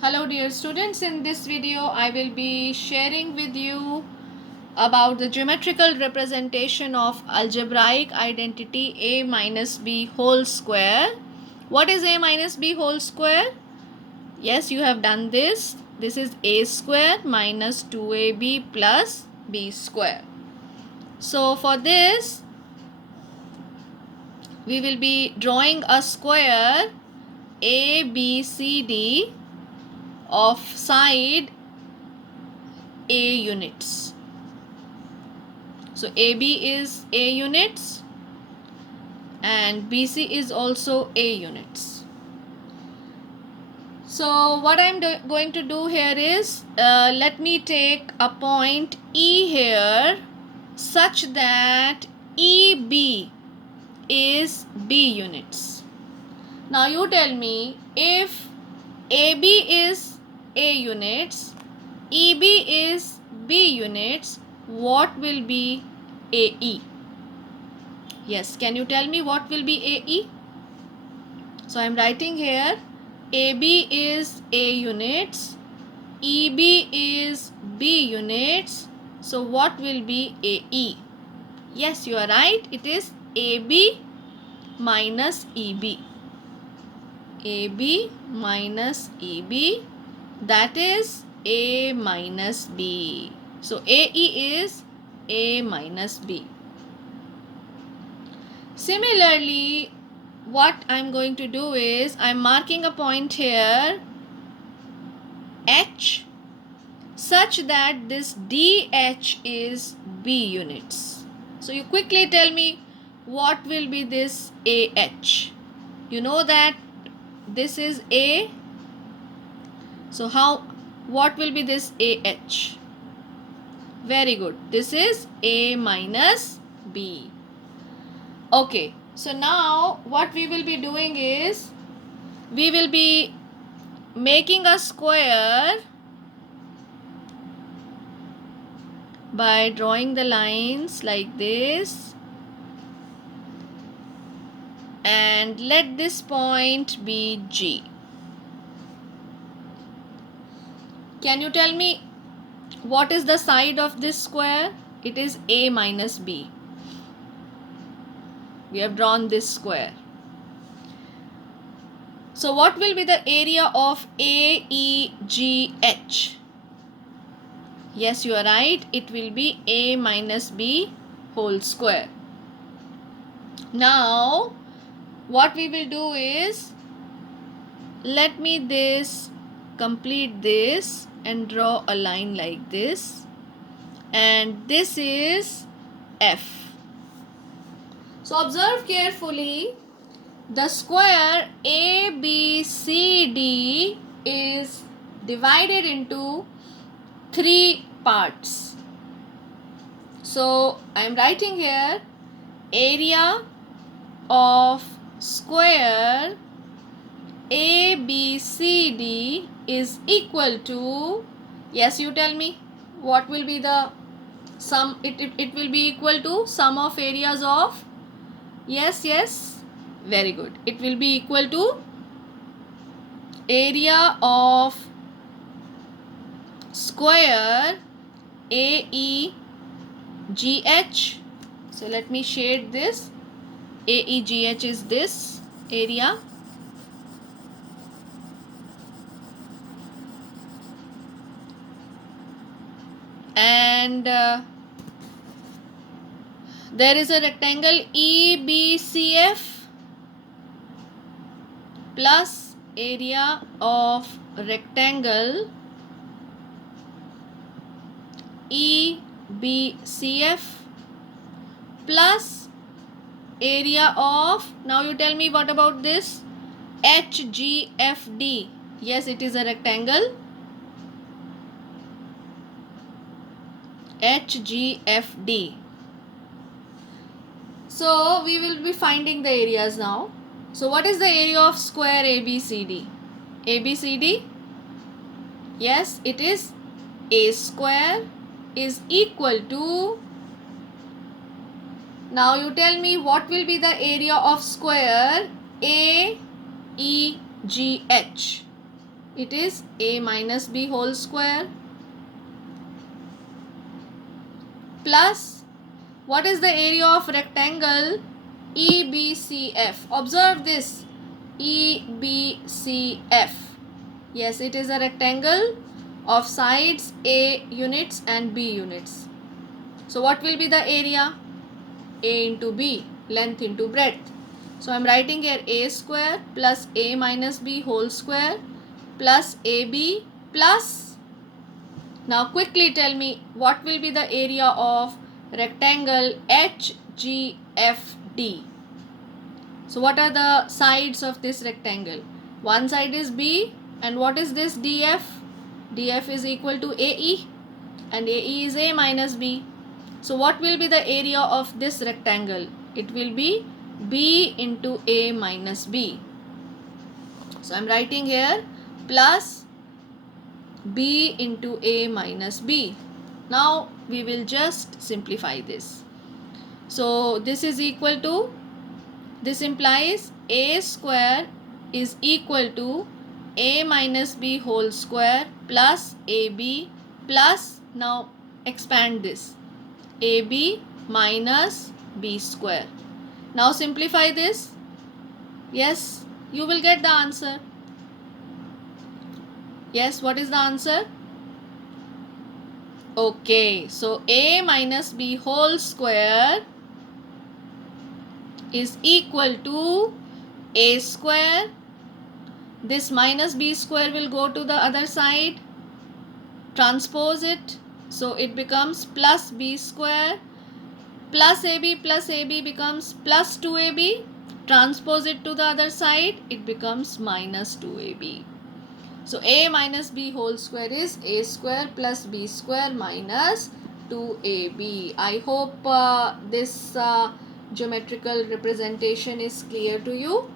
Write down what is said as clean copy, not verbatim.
Hello dear students, in this video I will be sharing with you about the geometrical representation of algebraic identity a minus b whole square. What is a minus b whole square? Yes, you have done this. This is a square minus 2ab plus b square. So for this we will be drawing a square ABCD of side a units. So AB is a units and BC is also a units. So what I'm going to do here is let me take a point E here such that EB is B units. Now you tell me, if AB is A units, EB is B units, what will be AE? Yes, can you tell me what will be AE? So I am writing here, AB is A units, EB is B units, so what will be AE? Yes, you are right, it is AB minus EB. AB minus EB, that is A minus B. So AE is A minus B. Similarly, what I'm going to do is I'm marking a point here H such that this DH is B units. So you quickly tell me what will be this AH. You know that this is A. So what will be this AH? Very good. This is A minus B. Okay. So now what we will be doing is we will be making a square by drawing the lines like this, and let this point be G. Can you tell me what is the side of this square? It is A minus B. We have drawn this square. So what will be the area of AEGH? Yes, you are right. It will be A minus B whole square. Now, what we will do is, let me complete this and draw a line like this. And this is F. So observe carefully. The square ABCD is divided into 3 parts. So I am writing here, area of square ABCD is equal to, yes, you tell me what will be the sum. It will be equal to sum of areas of, yes, very good. It will be equal to area of square AEGH. So let me shade this. AEGH is this area. And there is a rectangle EBCF plus area of rectangle EBCF plus area of, now you tell me what about this, HGFD. Yes, it is a rectangle HGFD. So we will be finding the areas now. So what is the area of square ABCD? ABCD, yes, it is A square is equal to, now you tell me what will be the area of square AEGH. It is a minus b whole square plus, what is the area of rectangle EBCF? Observe this, EBCF. Yes, it is a rectangle of sides A units and B units. So what will be the area? A into B, length into breadth. So I am writing here a square plus a minus b whole square plus ab plus, now quickly tell me what will be the area of rectangle HGFD. So what are the sides of this rectangle? One side is B, and what is this DF? DF is equal to AE, and AE is A minus B. So what will be the area of this rectangle? It will be B into A minus B. So I am writing here plus B into A minus B. Now we will just simplify this. So this is equal to, this implies A square is equal to A minus B whole square plus AB plus, now expand this, AB minus B square. Now simplify this. Yes, you will get the answer. Yes, what is the answer? Okay, so A minus B whole square is equal to A square. This minus B square will go to the other side. Transpose it. So it becomes plus B square plus AB becomes plus 2AB. Transpose it to the other side. It becomes minus 2AB. So A minus B whole square is A square plus B square minus 2AB. I hope this geometrical representation is clear to you.